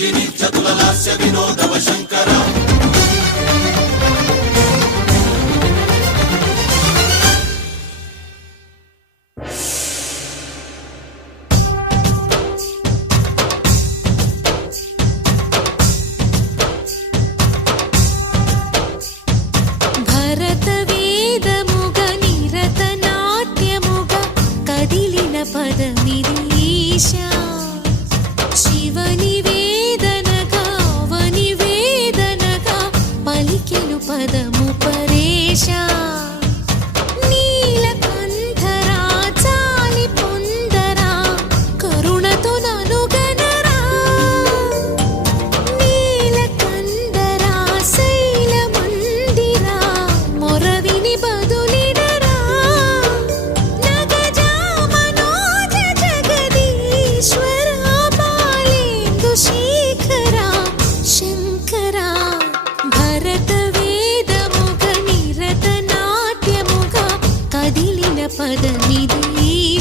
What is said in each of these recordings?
మంజిని చతుల లాస్య వినోదవ శంకర. పదమిది ఈశా శివని పదము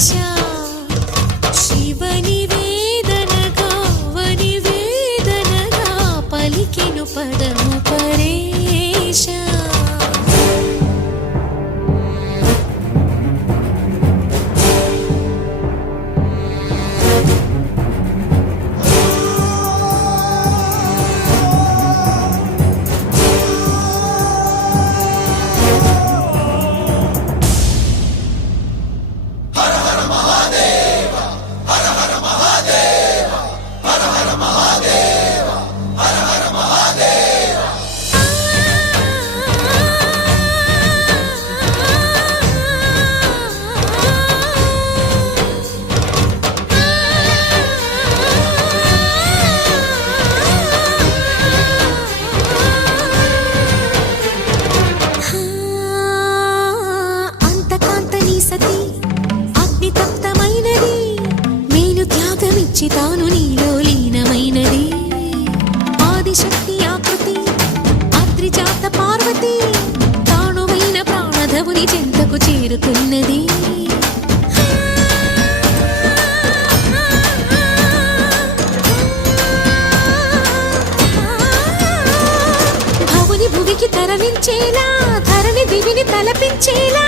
ఈశా శివని శక్తి ఆకృతి. అద్రిజాత పార్వతి తాణువైన ప్రాణధవుని చెంతకు చేరుతున్నది. భవుని భువికి తరలించేలా ధరణి దివిని తలపించేలా.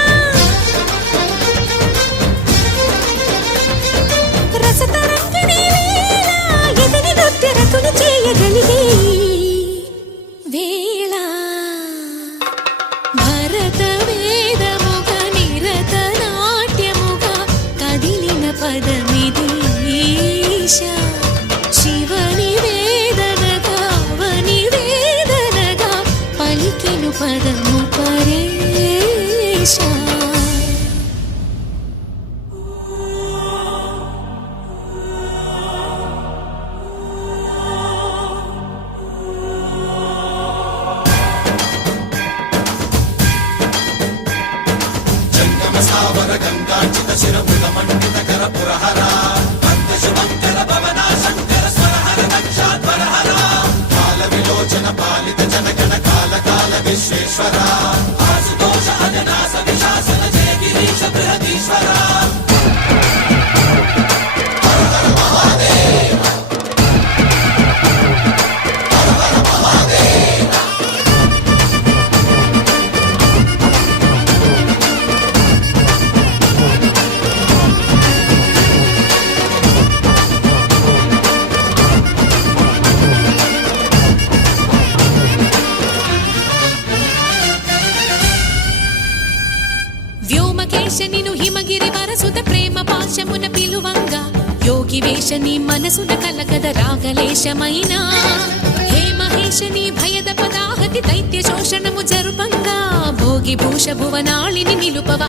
సావర గంగాచిత మండిత కర పురహర అంతశు మంగళ భవన శంకర స్వరహర దక్షాధ్వర కాల విలోచన పాలిత జనగణ కాల కాల విశ్వేశ్వర. వేష నిను హిమగిరి వరసుత ప్రేమ పాశమున పిలువంగా. యోగి వేష నీ మనసున కలగద రాగలేశమైనా. హే మహేష నీ భయద పదాహతి దైత్య శోషణము జరుపంగా. భోగి భూష భువనాళిని నిలుపవ